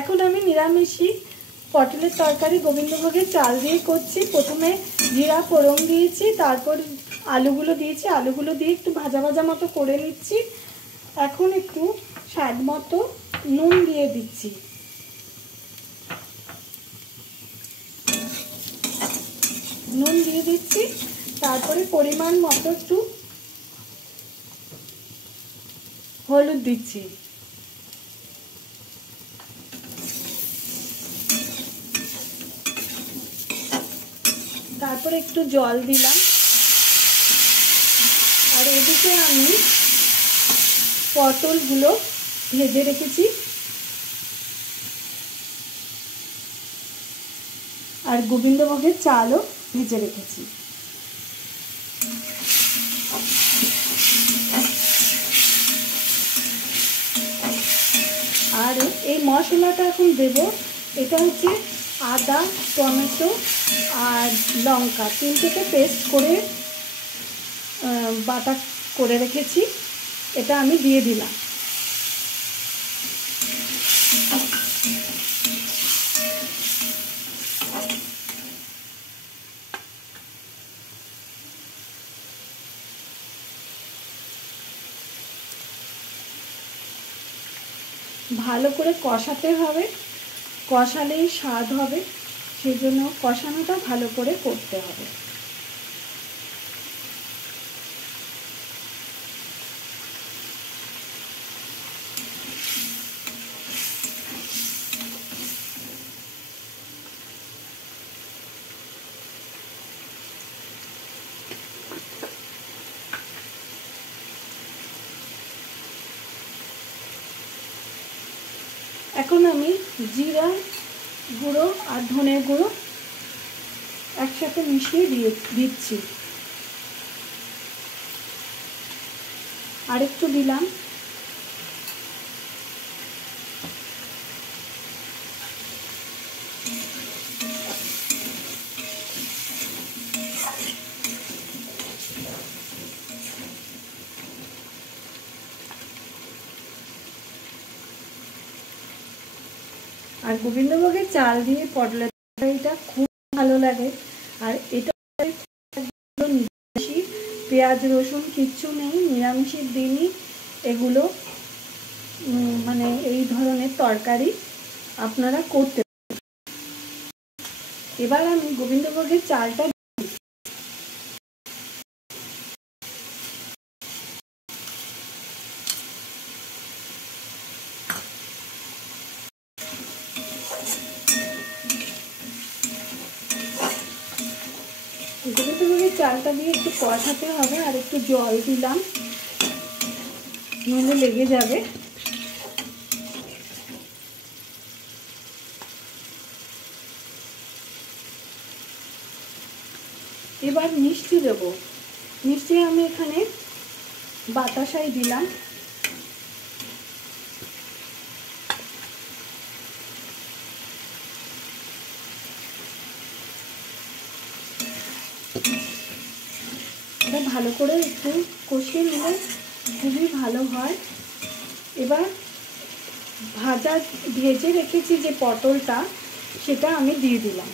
এখন আমি নিরামিষি পটলের তরকারি গোবিন্দভোগের চাল দিয়ে করছি। প্রথমে জিরা ফোড়ন দিয়েছি, তারপর আলুগুলো দিয়েছি, আলুগুলো দিয়ে একটু ভাজা ভাজা মতো করে নিচ্ছি। এখন একটু স্বাদ মতো নুন দিয়ে দিচ্ছি। নুন দিয়ে দিচ্ছি, তারপরে পরিমাণ মতো একটু হলুদ দিচ্ছি। তারপরে একটু জল দিলাম। আর এদিকে আমি পটলগুলো ভেজে রেখেছি আর গোবিন্দভোগের চালও ভেজে রেখেছি। আর এই মশলাটা এখন দেব। এটা হচ্ছে আদা, টমেটো আর লঙ্কা তিনটেকে পেস্ট করে বাটা করে রেখেছি, এটা আমি দিয়ে দিলাম। ভালো করে কষাতে হবে, কষালেই স্বাদ হবে, সেজন্য কষানোটা ভালো করে করতে হবে। এখন আমি জিরা গুঁড়ো আর ধনে গুঁড়ো একসাথে মিশিয়ে দিচ্ছি। আরেকটু দিলাম। আর গোবিন্দভোগের চাল দিয়ে পটলের তরকারিটা খুব ভালো লাগে। আর এটা নিরামিষি, পেঁয়াজ রসুন কিচ্ছু নেই, নিরামিষের দিনই এগুলো মানে এই ধরনের তরকারি আপনারা করতে। এবার আমি গোবিন্দভোগের চালটা গোবিন্দভোগের চালটা দিয়ে একটু কষাতে হবে। আর একটু জল দিলাম, নইলে লেগে যাবে। এবার মিষ্টি দেব। মিষ্টি আমি এখানে বাতাসাই দিলাম। এটা ভালো করে একটু কষিয়ে নিলে খুবই ভালো হয়। এবার ভেজে রেখেছি যে পটলটা, সেটা আমি দিয়ে দিলাম।